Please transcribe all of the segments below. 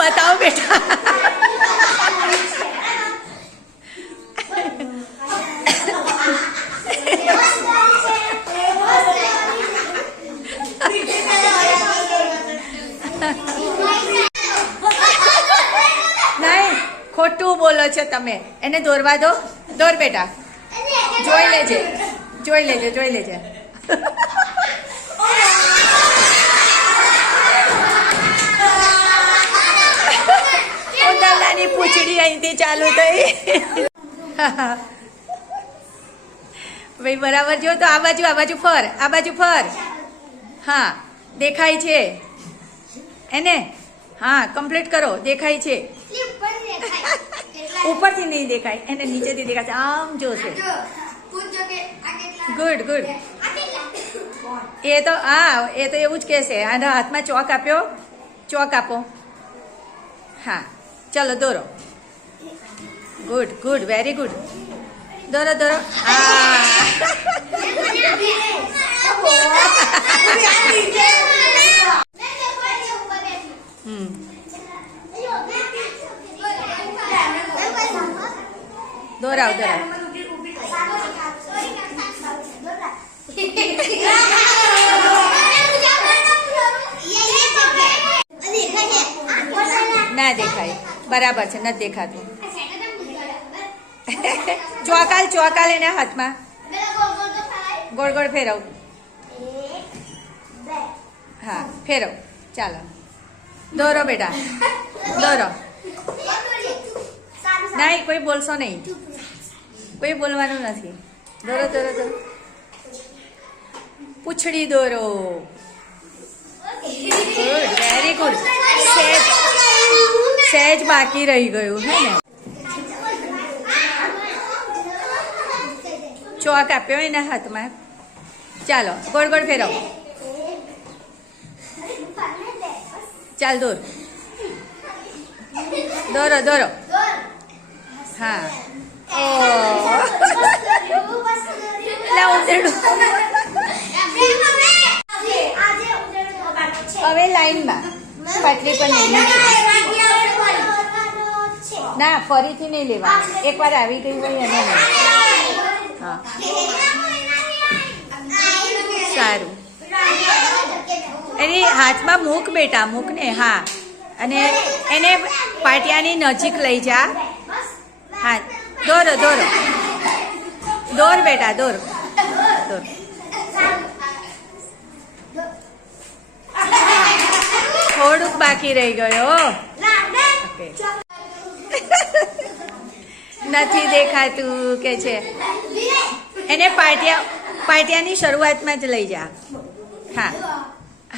बताओ बेटा। नहीं खोटू बोलो छो तमे एने दौरवा दो दौर बेटा जोई लेजे जोई लेजे जोई लेजे उंदरलानी पूछड़ी અહીંથી ચાલુ થઈ ભાઈ બરાબર જો તો આ બાજુ ફર હા દેખાય છે એને હા કમ્પ્લીટ કરો દેખાય છે ઉપરથી નહીં દેખાય એને નીચેથી દેખાય છે આમ જોશે ગુડ ગુડ એ તો એવું જ કહેશે આના હાથમાં ચોક આપ્યો ચોક આપો હા ચલો દોરો ગુડ ગુડ વેરી ગુડ દોરો દોરો હા દોરાવ દોરાવ ના દેખાય બરાબર છે નથી દેખાતું ચોકાલ એના હાથમાં ગોળ ગોળ ફેરવ હા ફેરવ ચાલો દોરો બેટા દોરો નહીં કોઈ બોલશો નહીં કોઈ બોલવાનું નથી દોરો દોરો દોરો પૂંછડી દોરો ગુડ વેરી ગુડ સહેજ બાકી રહી ગયું હે ને ચોક આપ્યો એના હાથમાં ચાલો ગોળ ગોળ ફેરવો ચાલ દોરો દોરો હા ઓ ઉંદરડું હવે લાઈનમાં પાટલી પર નહીં ના ફરીથી નહીં લેવા એકવાર આવી ગઈ હોય એને હા સારું એની હાથમાં મૂક બેટા મૂક ને હા અને એને પાટિયાની નજીક લઈ જા હા દોરો દોરો દોર બેટા દોર દોર થોડુંક બાકી રહી ગયો નથી દેખાતું કે છે એને પાટિયાની શરૂઆતમાં જ લઈ જા હા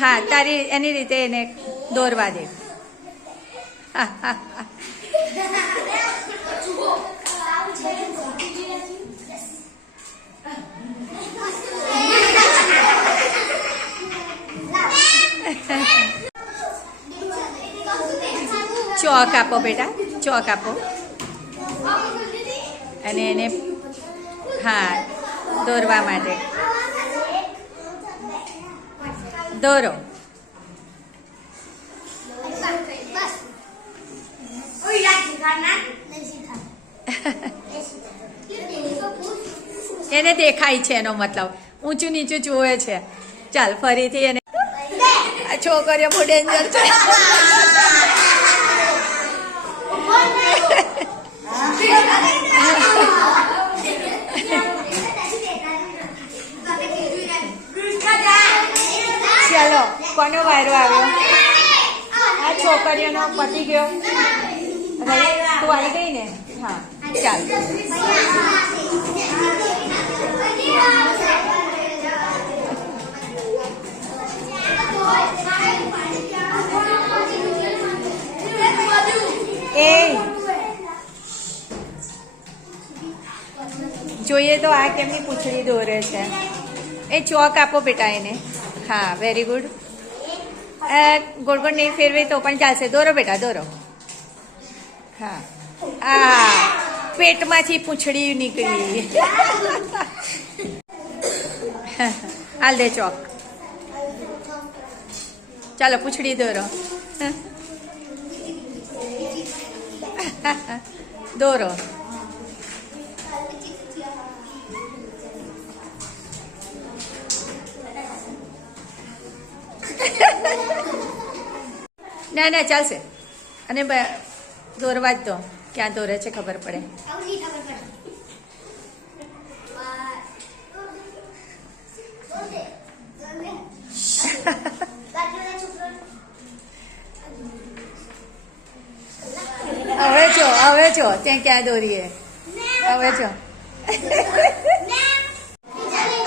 હા તારી એની રીતે એને દોરવા દે ચોક આપો બેટા ચોક આપો અને એને હા દોરવા માટે દોરો એને દેખાય છે એનો મતલબ ઊંચું નીચું જોવે છે ચાલ ફરીથી એને આ છોકરીઓ બહુ ડેન્જર છે ચાલો કોનો વાયરો આવ્યો આ છોકરીઓનો પતી ગયો તું આવી ગઈ ને હા ચાલ એ જોઈએ તો આ કેમની પૂંછડી દોરે છે એ ચોક આપો બેટા એને હા વેરી ગુડ ગોળ ગોળ નહીં ફેરવે તો પણ ચાલશે દોરો બેટા દોરો હા આ પેટમાંથી પૂંછડી નીકળી હાલ દે ચોક ચાલો પૂંછડી દોરો દોરો. ના ના ચાલશે. અને દોરવા જ દો, ક્યાં દોરે છે ખબર પડે. હવે જો ત્યાં ક્યાં દોરીએ. હવે જો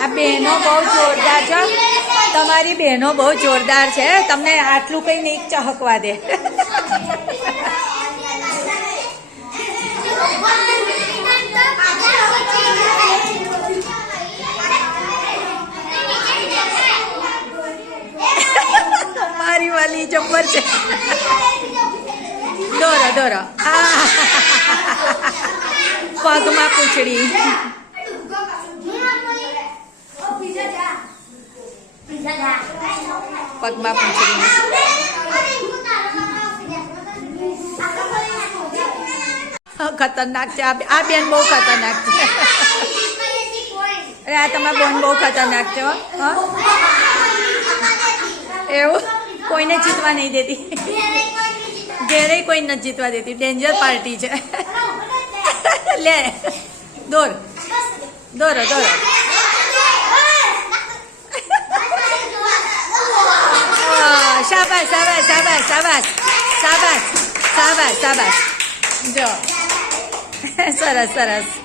આ બહેનો બહુ જોરદાર છે. તમારી બહેનો બહુ જોરદાર છે. તમને આટલું કઈ નહીં ચહકવા દે. મારી વાલી જબ્બર છે. દોરો દોરો. પગમાં પૂંછડી. પગમાં પૂંછડી. ખતરનાક છે આ બેન, બહુ ખતરનાક છે. અરે આ તમારા બોન બહુ ખતરનાક છે. એવું કોઈને જીતવા નહીં દેતી. ઘેરે કોઈ નથી જીતવા દેતી. ડેન્જર પાર્ટી છે. લે દોર દોરો દોરો. શાબાશ શાબાશ શાબાશ શાબાશ શાબાશ શાબાશ શાબાશ. જો સરસ સરસ.